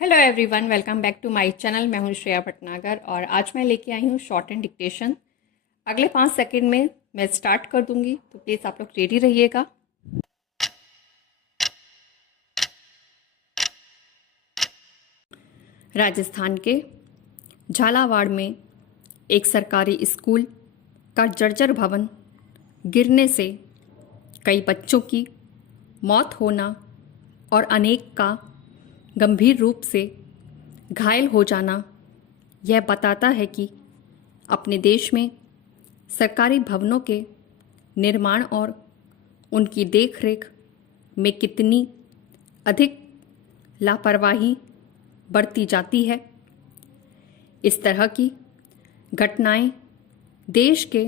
Hello everyone, welcome back to my channel. मैं हूं श्रेया भटनागर और आज मैं लेके आई हूं शॉर्ट एंड डिक्टेशन। अगले 5 सेकंड में मैं स्टार्ट कर दूंगी, तो प्लीज़ आप लोग रेडी रहिएगा। राजस्थान के झालावाड़ में एक सरकारी स्कूल का जर्जर भवन गिरने से कई बच्चों की मौत होना और अनेक का गंभीर रूप से घायल हो जाना यह बताता है कि अपने देश में सरकारी भवनों के निर्माण और उनकी देखरेख में कितनी अधिक लापरवाही बरती जाती है। इस तरह की घटनाएं देश के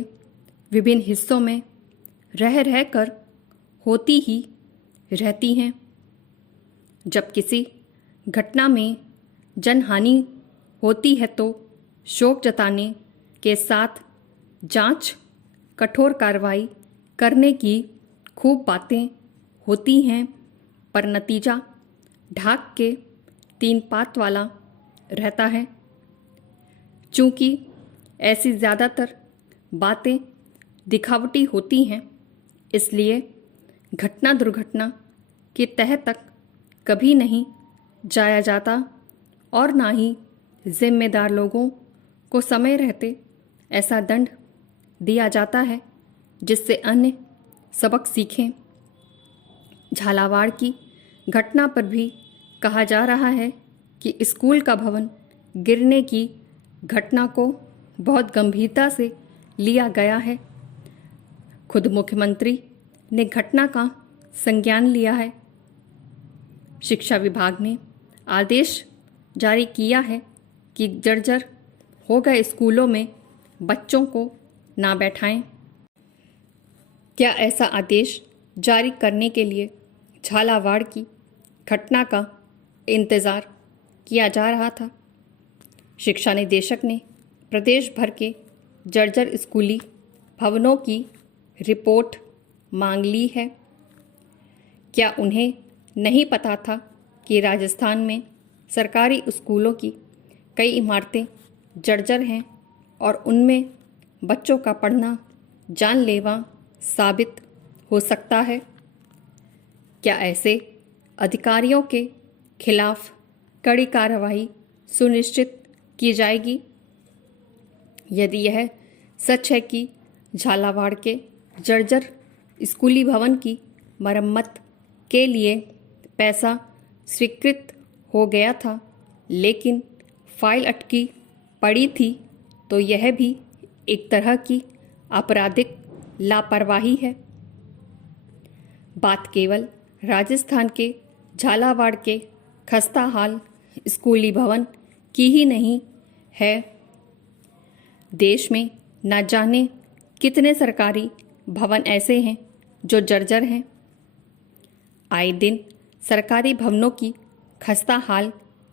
विभिन्न हिस्सों में रह रहकर होती ही रहती हैं। जब किसी घटना में जनहानि होती है तो शोक जताने के साथ जांच, कठोर कार्रवाई करने की खूब बातें होती हैं, पर नतीजा ढाक के तीन पात वाला रहता है। चूँकि ऐसी ज़्यादातर बातें दिखावटी होती हैं, इसलिए घटना दुर्घटना की तह तक कभी नहीं जाया जाता और ना ही जिम्मेदार लोगों को समय रहते ऐसा दंड दिया जाता है जिससे अन्य सबक सीखें। झालावाड़ की घटना पर भी कहा जा रहा है कि स्कूल का भवन गिरने की घटना को बहुत गंभीरता से लिया गया है। खुद मुख्यमंत्री ने घटना का संज्ञान लिया है। शिक्षा विभाग ने आदेश जारी किया है कि जर्जर हो गए स्कूलों में बच्चों को ना बैठाएं। क्या ऐसा आदेश जारी करने के लिए झालावाड़ की घटना का इंतज़ार किया जा रहा था? शिक्षा निदेशक ने प्रदेश भर के जर्जर स्कूली भवनों की रिपोर्ट मांग ली है। क्या उन्हें नहीं पता था कि राजस्थान में सरकारी स्कूलों की कई इमारतें जर्जर हैं और उनमें बच्चों का पढ़ना जानलेवा साबित हो सकता है? क्या ऐसे अधिकारियों के खिलाफ कड़ी कार्रवाई सुनिश्चित की जाएगी? यदि यह सच है कि झालावाड़ के जर्जर स्कूली भवन की मरम्मत के लिए पैसा स्वीकृत हो गया था लेकिन फाइल अटकी पड़ी थी, तो यह भी एक तरह की आपराधिक लापरवाही है। बात केवल राजस्थान के झालावाड़ के खस्ता हाल स्कूली भवन की ही नहीं है। देश में न जाने कितने सरकारी भवन ऐसे हैं जो जर्जर हैं। आए दिन सरकारी भवनों की खस्ता हाल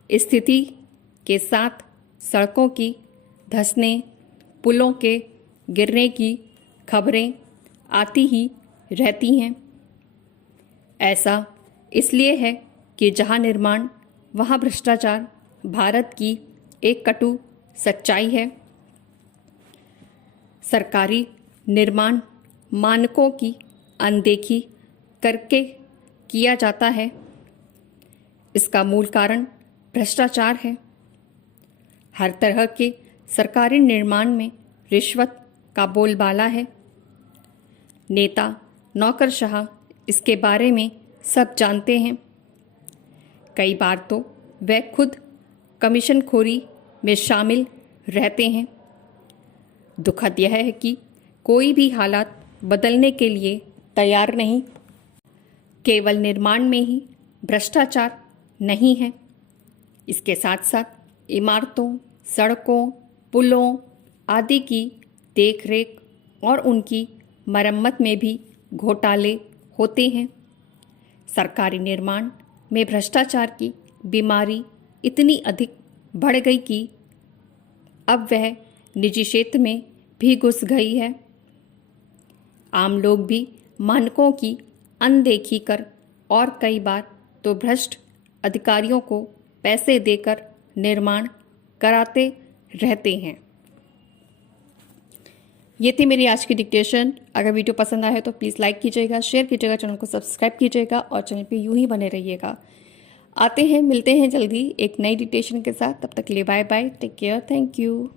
स्थिति के साथ सड़कों की धंसने, पुलों के गिरने की खबरें आती ही रहती हैं। ऐसा इसलिए है कि जहां निर्माण वहां भ्रष्टाचार भारत की एक कटु सच्चाई है। सरकारी निर्माण मानकों की अनदेखी करके किया जाता है। इसका मूल कारण भ्रष्टाचार है। हर तरह के सरकारी निर्माण में रिश्वत का बोलबाला है। नेता नौकरशाह इसके बारे में सब जानते हैं। कई बार तो वे खुद कमीशनखोरी में शामिल रहते हैं। दुखद यह है कि कोई भी हालात बदलने के लिए तैयार नहीं। केवल निर्माण में ही भ्रष्टाचार नहीं है, इसके साथ साथ इमारतों, सड़कों, पुलों आदि की देखरेख और उनकी मरम्मत में भी घोटाले होते हैं। सरकारी निर्माण में भ्रष्टाचार की बीमारी इतनी अधिक बढ़ गई कि अब वह निजी क्षेत्र में भी घुस गई है। आम लोग भी मानकों की अनदेखी कर और कई बार तो भ्रष्ट अधिकारियों को पैसे देकर निर्माण कराते रहते हैं। ये थी मेरी आज की डिक्टेशन। अगर वीडियो पसंद आया है तो प्लीज़ लाइक कीजिएगा, शेयर कीजिएगा, चैनल को सब्सक्राइब कीजिएगा और चैनल पे यूं ही बने रहिएगा। मिलते हैं जल्दी एक नई डिक्टेशन के साथ। तब तक के लिए bye bye, take care, thank you.